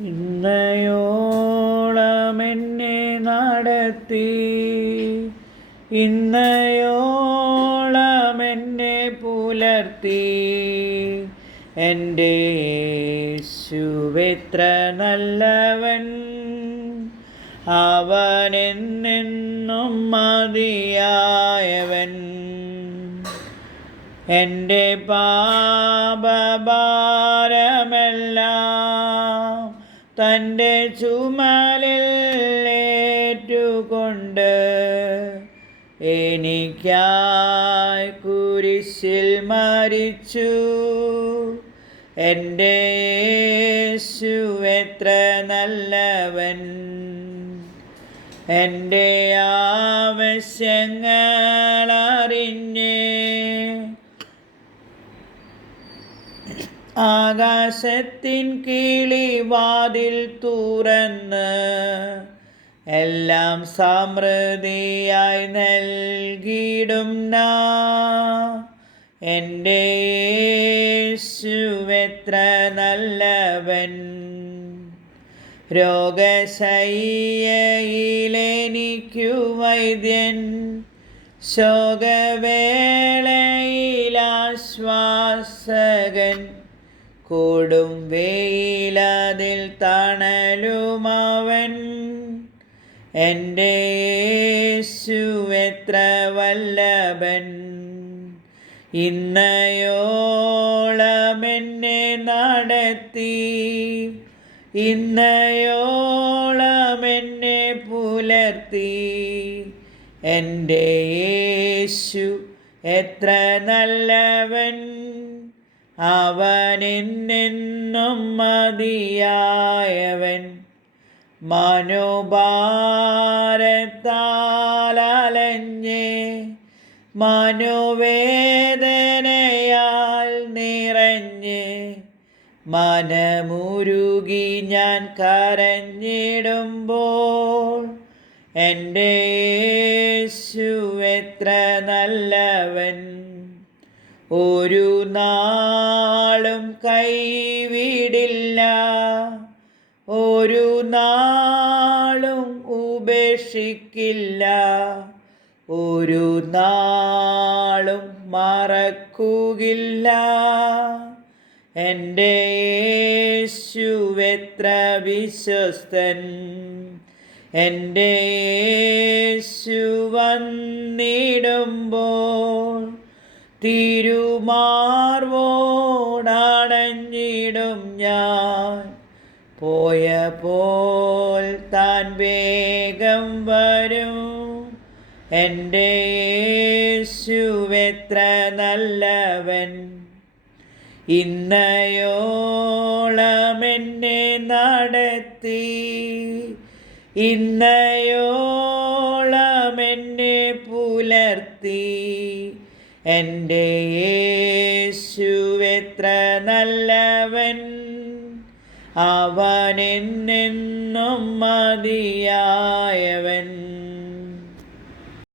ഇന്നയോളം എന്നെ നടത്തി, ഇന്നയോളം എന്നെ പുലർത്തി. എൻ്റെ യേശുവെത്ര നല്ലവൻ, അവനെന്നെന്നും മതിയായവൻ. എൻ്റെ പാപഭാരമെല്ലാം തൻ്റെ ചുമലിൽ ഏറ്റുകൊണ്ട് എനിക്കായി കുരിശിൽ മരിച്ചു. എൻ്റെ യേശു എത്ര നല്ലവൻ. എൻ്റെ ആവശ്യങ്ങളറിഞ്ഞ് ആകാശത്തിൻ കിളിവാതിൽ തുറന്ന് എല്ലാം സമൃദ്ധിയായി നൽകിയിടുന്ന എൻ്റെ യേശു എത്ര നല്ലവൻ. രോഗശയ്യയിലെനിക്കു വൈദ്യൻ, ശോകവേളയിലാശ്വാസകൻ, കൊടും വെയിലതിൽ തണലുമവൻ. എൻ്റെ യേശു എത്ര വല്ലഭൻ. ഇന്നയോളം എന്നെ നടത്തി, ഇന്നയോളം എന്നെ പുലർത്തി. എൻ്റെ യേശു എത്ര നല്ലവൻ, അവനെന്നെന്നും മതിയായവൻ. മനോഭാരത്താലഞ്ഞ് മനോവേദനയാൽ നിറഞ്ഞ് മനമുരുകി ഞാൻ കരഞ്ഞിടുമ്പോൾ എൻ്റെ യേശു എത്ര നല്ലവൻ. ഒരു നാളും കൈവിടില്ല, ഒരു നാളും ഉപേക്ഷിക്കില്ല, ഒരു നാളും മറക്കുകയില്ല. എൻ്റെ യേശു എത്ര വിശ്വസ്തൻ. എൻ്റെ യേശു വന്നിടുമ്പോൾ തിരുമാർവോടണഞ്ഞിടും ഞാൻ. പോയപ്പോൾ താൻ വേഗം വരും. എൻ്റെ യേശു എത്ര നല്ലവൻ. ഇന്നയോളം എന്നെ നടത്തി, ഇന്നയോളം എന്നെ പുലർത്തി. എൻ്റെ യേശു എത്ര നല്ലവൻ, അവനെന്നെന്നും മതിയായവൻ.